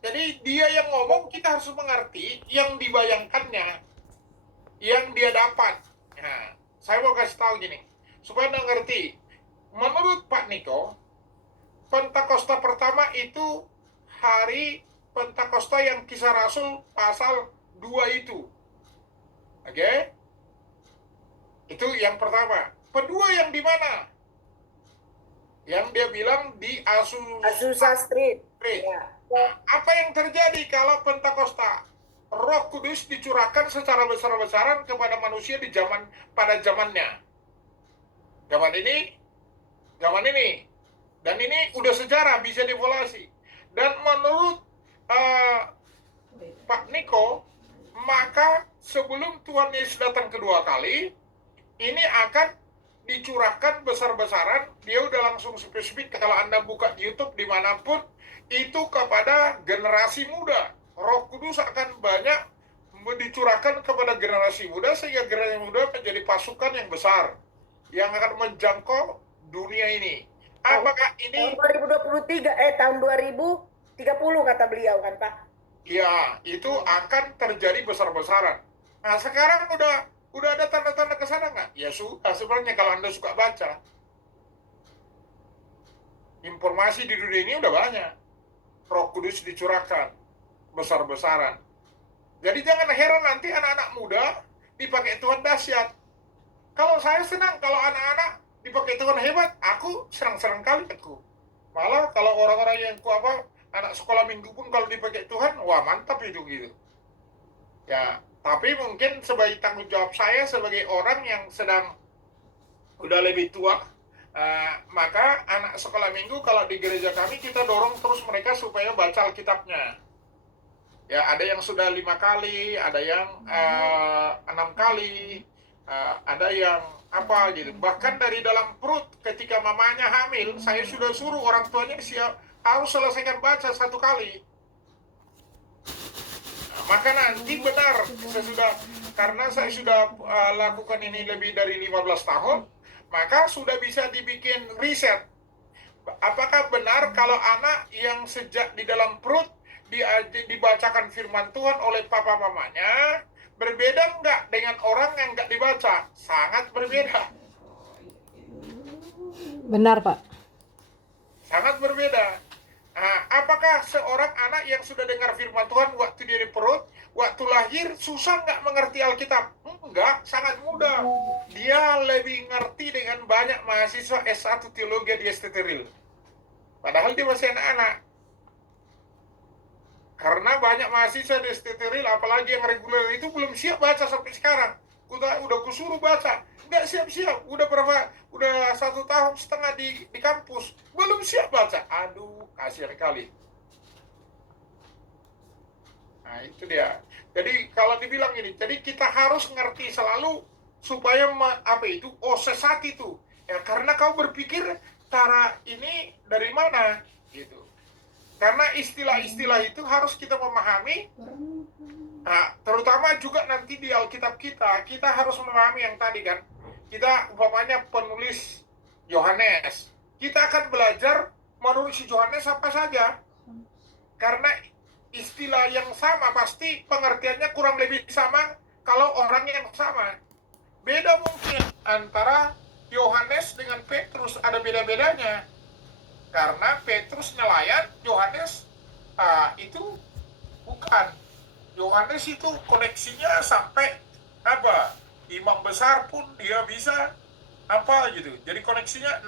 Jadi dia yang ngomong, kita harus mengerti yang dibayangkannya, yang dia dapat. Nah, saya mau kasih tahu gini, supaya Anda ngerti. Menurut Pak Niko, Pentakosta pertama itu hari Pentakosta yang Kisah Rasul pasal 2 itu. Oke? Itu yang pertama. Kedua yang di mana? Yang dia bilang di Azusa Street. Ya. Nah, apa yang terjadi kalau Pentakosta? Roh Kudus dicurahkan secara besar-besaran kepada manusia di pada zamannya. Zaman ini. Dan ini udah sejarah, bisa dievaluasi. Dan menurut Pak Niko, maka sebelum Tuhan Yesus datang kedua kali, ini akan dicurahkan besar-besaran. Dia udah langsung spesifik, kalau Anda buka YouTube dimanapun, itu kepada generasi muda. Roh Kudus akan banyak dicurahkan kepada generasi muda, sehingga generasi muda menjadi pasukan yang besar yang akan menjangkau dunia ini. Apakah ini tahun 2023 tahun 2030 kata beliau kan Pak? Ya, itu akan terjadi besar-besaran. Nah, sekarang udah ada tanda-tanda ke sana nggak? Ya sudah, sebenarnya kalau Anda suka baca. Informasi di dunia ini udah banyak. Roh Kudus dicurahkan besar-besaran. Jadi jangan heran nanti anak-anak muda dipakai Tuhan dahsyat. Kalau saya senang kalau anak-anak dipakai Tuhan hebat, aku senang-senang kali aku. Malah kalau orang-orang yang anak sekolah minggu pun kalau dipakai Tuhan, wah mantap itu gitu. Ya, tapi mungkin sebagai tanggung jawab saya sebagai orang yang sedang udah lebih tua, maka anak sekolah minggu kalau di gereja kami kita dorong terus mereka supaya baca Alkitabnya. Ya, ada yang sudah 5 kali, ada yang 6 kali, ada yang apa gitu. Bahkan dari dalam perut ketika mamanya hamil, saya sudah suruh orang tuanya harus selesaikan baca 1 kali. Maka nanti benar, karena saya sudah lakukan ini lebih dari 15 tahun, maka sudah bisa dibikin riset. Apakah benar kalau anak yang sejak di dalam perut dibacakan firman Tuhan oleh papa mamanya, berbeda nggak dengan orang yang nggak dibaca? Sangat berbeda. Benar, Pak. Sangat berbeda. Nah, apakah seorang anak yang sudah dengar firman Tuhan waktu dia di perut, waktu lahir, susah nggak mengerti Alkitab? Enggak, sangat mudah. Dia lebih ngerti dengan banyak mahasiswa S1 teologi di Esteteril. Padahal dia masih anak-anak. Karena banyak mahasiswa di Esteteril, apalagi yang reguler itu belum siap baca sampai sekarang. Udah kusuruh baca, nggak siap-siap. Udah 1,5 tahun di kampus, belum siap baca. Aduh, kasihan kali. Nah, itu dia. Jadi kalau dibilang ini, jadi kita harus ngerti selalu supaya sesat itu. Ya, karena kau berpikir cara ini dari mana gitu. Karena istilah-istilah itu harus kita memahami. Nah, terutama juga nanti di Alkitab kita harus memahami yang tadi kan. Kita umpamanya penulis Yohanes. Kita akan belajar menurut si Yohanes apa saja. Karena istilah yang sama pasti pengertiannya kurang lebih sama kalau orang yang sama. Beda mungkin antara Yohanes dengan Petrus, ada beda-bedanya. Karena Petrus nelayan, Yohanes itu bukan. Yohanes itu koneksinya sampai imam besar pun dia bisa gitu. Jadi koneksinya